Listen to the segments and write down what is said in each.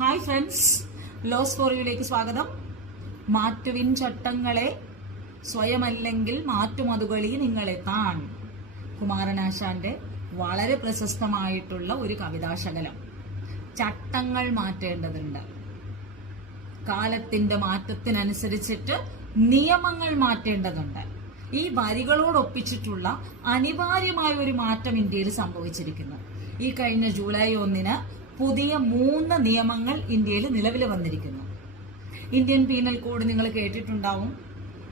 Hi friends, loss four യുയിലേക്ക് സ്വാഗതം. മാറ്റുവിൻ ചട്ടങ്ങളെ, സ്വയമല്ലെങ്കിൽ മാറ്റുമതുകളി നിങ്ങളെത്താൻ. കുമാരനാശാന്റെ വളരെ പ്രശസ്തമായിട്ടുള്ള ഒരു കവിതാശകലം. ചട്ടങ്ങൾ മാറ്റേണ്ടതുണ്ട്. കാലത്തിന്റെ മാറ്റത്തിനനുസരിച്ചിട്ട് നിയമങ്ങൾ മാറ്റേണ്ടതുണ്ട്. ഈ വരികളോടൊപ്പിച്ചിട്ടുള്ള അനിവാര്യമായ ഒരു മാറ്റം ഇന്ത്യയിൽ സംഭവിച്ചിരിക്കുന്നു. ഈ കഴിഞ്ഞ ജൂലൈ 1 പുതിയ 3 നിയമങ്ങൾ ഇന്ത്യയിൽ നിലവിൽ വന്നിരിക്കുന്നു. ഇന്ത്യൻ പീനൽ കോഡ് നിങ്ങൾ കേട്ടിട്ടുണ്ടാവും.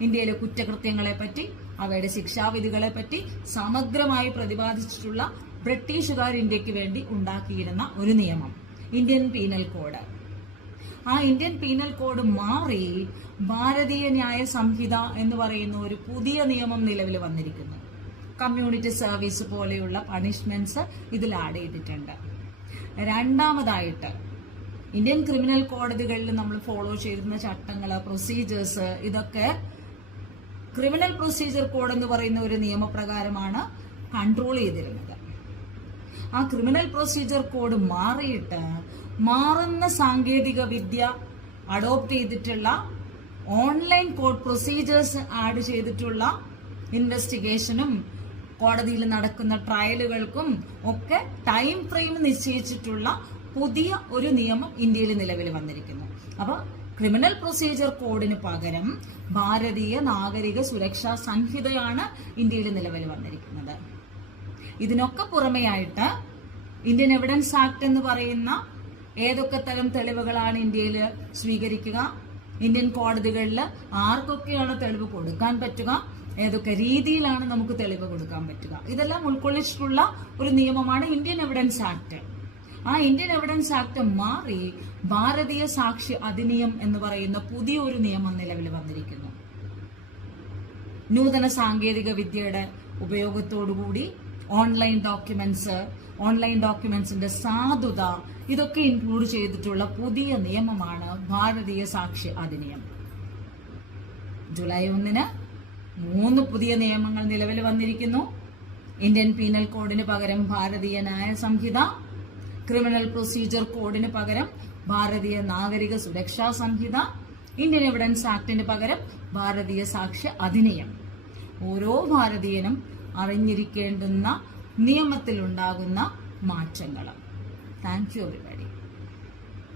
ഇന്ത്യയിലെ കുറ്റകൃത്യങ്ങളെ പറ്റി, അവയുടെ ശിക്ഷാവിധികളെ പറ്റി സമഗ്രമായി പ്രതിപാദിച്ചിട്ടുള്ള ബ്രിട്ടീഷുകാർ ഇന്ത്യക്ക് വേണ്ടി ഉണ്ടാക്കിയിരുന്ന ഒരു നിയമം, ഇന്ത്യൻ പീനൽ കോഡ്. ആ ഇന്ത്യൻ പീനൽ കോഡ് മാറി ഭാരതീയ ന്യായ സംഹിത എന്ന് പറയുന്ന ഒരു പുതിയ നിയമം നിലവിൽ വന്നിരിക്കുന്നു. കമ്മ്യൂണിറ്റി സർവീസ് പോലെയുള്ള പണിഷ്മെന്റ്സ് ഇതിൽ ആഡ് ചെയ്തിട്ടുണ്ട്. രണ്ടാമതായിട്ട് ഇന്ത്യൻ ക്രിമിനൽ കോടതികളിൽ നമ്മൾ ഫോളോ ചെയ്തിരുന്ന ചട്ടങ്ങള്, പ്രൊസീജിയേഴ്സ്, ഇതൊക്കെ ക്രിമിനൽ പ്രൊസീജിയർ കോഡ് എന്ന് പറയുന്ന ഒരു നിയമപ്രകാരമാണ് കൺട്രോൾ ചെയ്തിരുന്നത്. ആ ക്രിമിനൽ പ്രൊസീജിയർ കോഡ് മാറിയിട്ട് മാറുന്ന സാങ്കേതിക വിദ്യ അഡോപ്റ്റ് ചെയ്തിട്ടുള്ള ഓൺലൈൻ കോഡ് പ്രൊസീജിയേഴ്സ് ആഡ് ചെയ്തിട്ടുള്ള ഇൻവെസ്റ്റിഗേഷനും കോടതിയിൽ നടക്കുന്ന ട്രയലുകൾക്കും ഒക്കെ ടൈം ഫ്രെയിം നിശ്ചയിച്ചിട്ടുള്ള പുതിയ ഒരു നിയമം ഇന്ത്യയിൽ നിലവിൽ വന്നിരിക്കുന്നു. അപ്പൊ ക്രിമിനൽ പ്രൊസീജിയർ കോഡിന് പകരം ഭാരതീയ നാഗരിക സുരക്ഷാ സംഹിതയാണ് ഇന്ത്യയിൽ നിലവിൽ വന്നിരിക്കുന്നത്. ഇതിനൊക്കെ പുറമെയായിട്ട് ഇന്ത്യൻ എവിഡൻസ് ആക്ട് എന്ന് പറയുന്ന ഏതൊക്കെ തരം തെളിവുകളാണ് ഇന്ത്യയിൽ സ്വീകരിക്കുക, ഇന്ത്യൻ കോടതികളിൽ ആർക്കൊക്കെയാണ് തെളിവ് കൊടുക്കാൻ പറ്റുക, ഏതൊക്കെ രീതിയിലാണ് നമുക്ക് തെളിവ് കൊടുക്കാൻ പറ്റുക, ഇതെല്ലാം ഉൾക്കൊള്ളിച്ചിട്ടുള്ള ഒരു നിയമമാണ് ഇന്ത്യൻ എവിഡൻസ് ആക്ട്. ആ ഇന്ത്യൻ എവിഡൻസ് ആക്ട് മാറി ഭാരതീയ സാക്ഷി അധിനിയം എന്ന് പറയുന്ന പുതിയൊരു നിയമം നിലവിൽ വന്നിരിക്കുന്നു. നൂതന സാങ്കേതിക വിദ്യയുടെ ഉപയോഗത്തോടുകൂടി ഓൺലൈൻ ഡോക്യുമെന്റ്സിന്റെ സാധുത ഇതൊക്കെ ഇൻക്ലൂഡ് ചെയ്തിട്ടുള്ള പുതിയ നിയമമാണ് ഭാരതീയ സാക്ഷി അധിനിയം. ജൂലൈ 1 3 പുതിയ നിയമങ്ങൾ നിലവിൽ വന്നിരിക്കുന്നു. ഇന്ത്യൻ പീനൽ കോഡിന് പകരം ഭാരതീയ ന്യായ സംഹിത, ക്രിമിനൽ പ്രൊസീജിയർ കോഡിന് പകരം ഭാരതീയ നാഗരിക സുരക്ഷാ സംഹിത, ഇന്ത്യൻ എവിഡൻസ് ആക്ടിന് പകരം ഭാരതീയ സാക്ഷ്യ അധിനിയം. ഓരോ ഭാരതീയനും അറിഞ്ഞിരിക്കേണ്ടുന്ന നിയമത്തിലുണ്ടാകുന്ന മാറ്റങ്ങൾ. Thank you everybody.